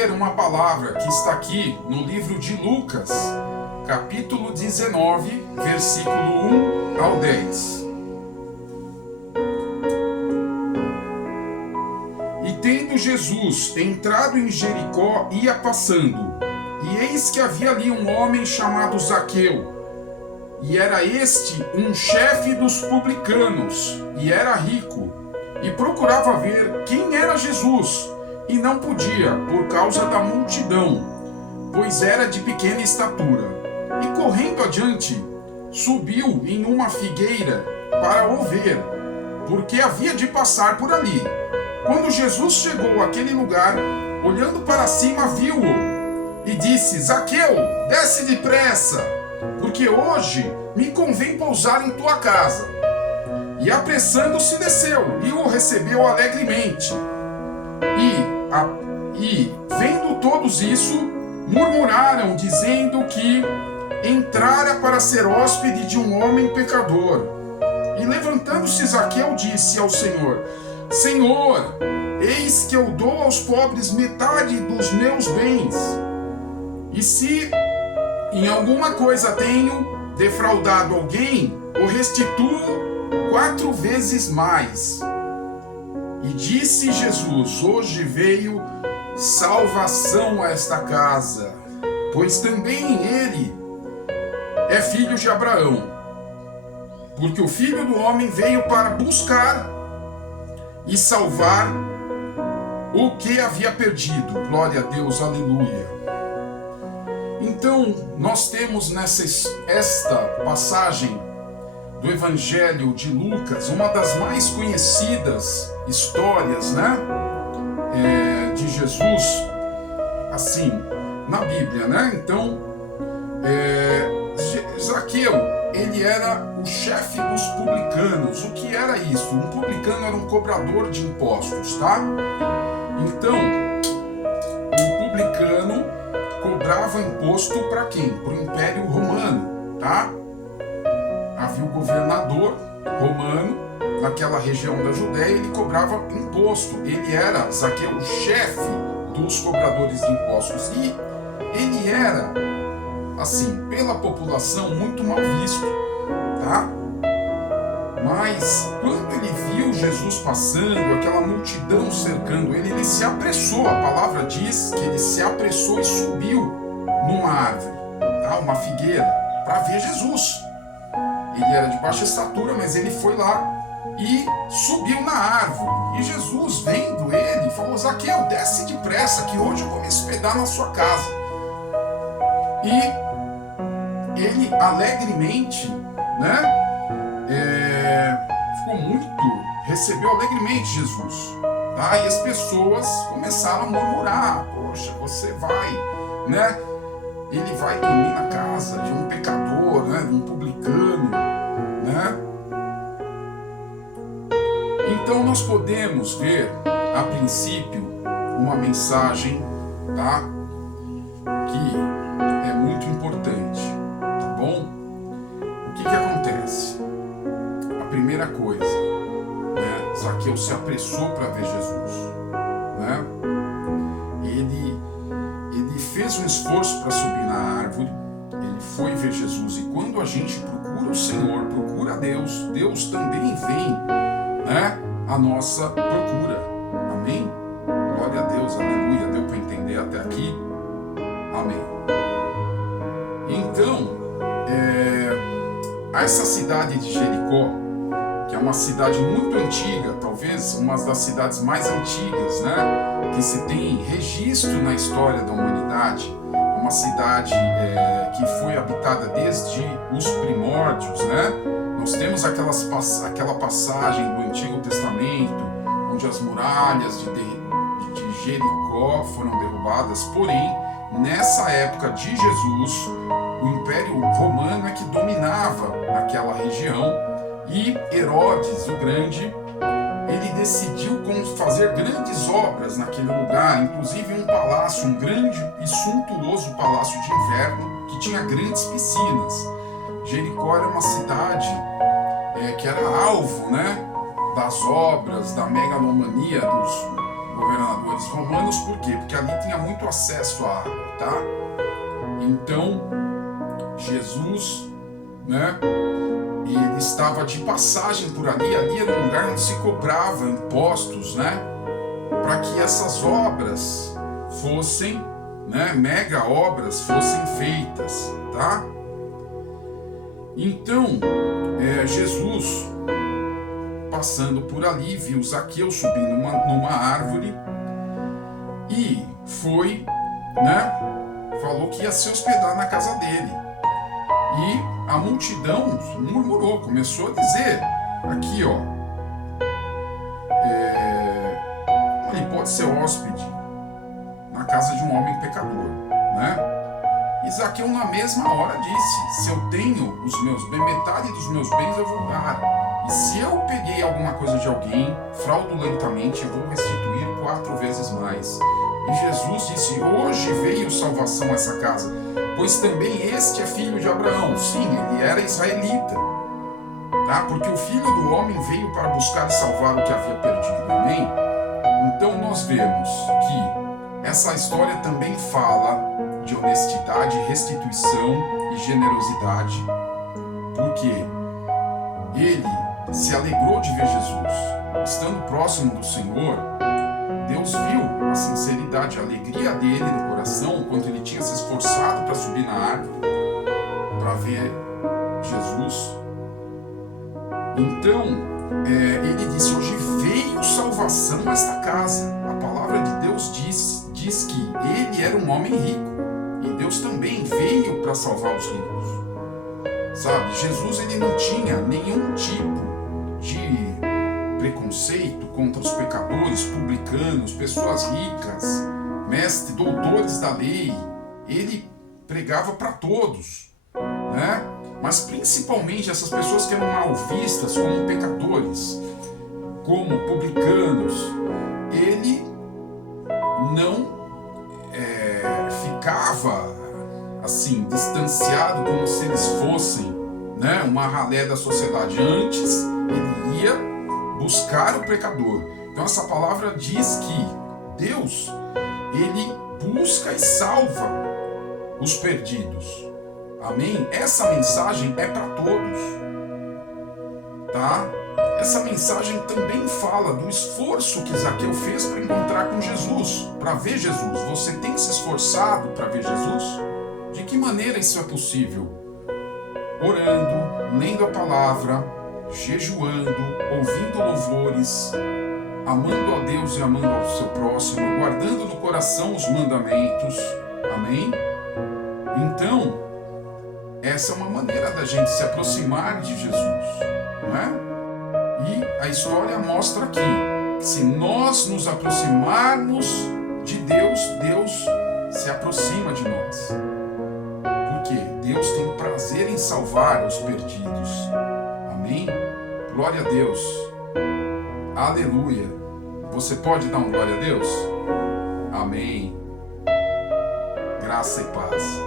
ler uma palavra que está aqui no livro de Lucas, capítulo 19, versículo 1 ao 10. E tendo Jesus entrado em Jericó, ia passando, e eis que havia ali um homem chamado Zaqueu, e era este um chefe dos publicanos, e era rico, e procurava ver quem era Jesus, e não podia, por causa da multidão, pois era de pequena estatura. E correndo adiante, subiu em uma figueira para o ver, porque havia de passar por ali. Quando Jesus chegou àquele lugar, olhando para cima, viu-o, e disse: Zaqueu, desce depressa, porque hoje me convém pousar em tua casa. E apressando-se desceu, e o recebeu alegremente. E vendo todos isso, murmuraram, dizendo que entrara para ser hóspede de um homem pecador. E levantando-se Zaqueu, disse ao Senhor: Senhor, eis que eu dou aos pobres metade dos meus bens. E se em alguma coisa tenho defraudado alguém, o restituo 4 vezes mais. E disse Jesus: hoje veio salvação a esta casa, pois também ele é filho de Abraão. Porque o Filho do Homem veio para buscar e salvar o que havia perdido. Glória a Deus, aleluia. Então, nós temos esta passagem do Evangelho de Lucas, uma das mais conhecidas histórias, de Jesus, assim, na Bíblia, Então, Zaqueu, ele era o chefe dos publicanos. O que era isso? Um publicano era um cobrador de impostos, tá? Então, o publicano cobrava imposto para quem? Para o Império Romano, tá? Havia o governador romano naquela região da Judéia, ele cobrava imposto. Ele era, Zaqueu, o chefe dos cobradores de impostos. E ele era, assim, pela população, muito mal visto, tá? Mas quando ele viu Jesus passando, aquela multidão cercando ele, ele se apressou. A palavra diz que ele se apressou e subiu numa árvore, tá? Uma figueira, para ver Jesus. Ele era de baixa estatura, mas ele foi lá e subiu na árvore. E Jesus, vendo ele, falou: Zaqueu, desce depressa, que hoje eu vou me hospedar na sua casa. E ele alegremente, recebeu alegremente Jesus, tá? E as pessoas começaram a murmurar: poxa, você vai, ele vai dormir na casa de um pecador, de um publicano, Então nós podemos ver, a princípio, uma mensagem, tá? Que é muito importante, tá bom? O que acontece? A primeira coisa, Zaqueu se apressou para ver Jesus, Ele fez um esforço para subir na árvore, ele foi ver Jesus. E quando a gente procura o Senhor, procura Deus, Deus também vem, a nossa procura. Amém? Glória a Deus, aleluia. Deu para entender até aqui? Amém. Então, essa cidade de Jericó, que é uma cidade muito antiga, talvez uma das cidades mais antigas, que se tem registro na história da humanidade, uma cidade que foi habitada desde os primórdios, Nós temos aquela passagem do Antigo Testamento, onde as muralhas de Jericó foram derrubadas, porém, nessa época de Jesus, o Império Romano é que dominava aquela região, e Herodes o Grande, ele decidiu fazer grandes obras naquele lugar, inclusive um palácio, um grande e suntuoso palácio de inverno, que tinha grandes piscinas. Jericó era uma cidade que era alvo, das obras, da megalomania governadores romanos. Por quê? Porque ali tinha muito acesso à água, tá? Então, Jesus, né? E ele estava de passagem por ali. Ali era um lugar onde se cobrava impostos, né? Para que essas obras fossem, né? Mega obras fossem feitas, tá? Então, Jesus, passando por ali, viu Zaqueu subindo numa árvore e foi, né? Falou que ia se hospedar na casa dele. E a multidão murmurou, começou a dizer, aqui ó, ele pode ser hóspede na casa de um homem pecador, né? E Zaqueu na mesma hora disse, se eu tenho metade dos meus bens eu vou dar, e se eu peguei alguma coisa de alguém fraudulentamente eu vou restituir 4 vezes mais. E Jesus disse, hoje veio salvação a essa casa, pois também este é filho de Abraão. Sim, ele era israelita, tá? Porque o Filho do Homem veio para buscar e salvar o que havia perdido, amém? Então nós vemos que essa história também fala de honestidade, restituição e generosidade, porque ele se alegrou de ver Jesus. Estando próximo do Senhor, Deus viu a sinceridade, a alegria dele no coração, quando ele tinha se esforçado para subir na árvore, para ver Jesus. Então, ele disse, hoje veio salvação a esta casa. A palavra de Deus diz que ele era um homem rico, e Deus também veio para salvar os ricos. Sabe, Jesus ele não tinha nenhum tipo de preconceito contra os pecadores, publicanos, pessoas ricas, mestres, doutores da lei. Ele pregava para todos, né? Mas principalmente essas pessoas que eram mal vistas como pecadores, como publicanos, ele não ficava assim, distanciado como se eles fossem, né, uma ralé da sociedade. Antes, ele ia buscar o pecador. Então essa palavra diz que Deus, ele busca e salva os perdidos. Amém? Essa mensagem é para todos, tá? Essa mensagem também fala do esforço que Zaqueu fez para encontrar com Jesus, para ver Jesus. Você tem se esforçado para ver Jesus? De que maneira isso é possível? Orando, lendo a palavra, jejuando, ouvindo louvores, amando a Deus e amando ao seu próximo, guardando no coração os mandamentos. Amém? Então, essa é uma maneira da gente se aproximar de Jesus, não é? E a história mostra aqui que se nós nos aproximarmos de Deus, Deus se aproxima de nós. Porque Deus tem prazer em salvar os perdidos. Amém? Glória a Deus. Aleluia. Você pode dar um glória a Deus? Amém. Graça e paz.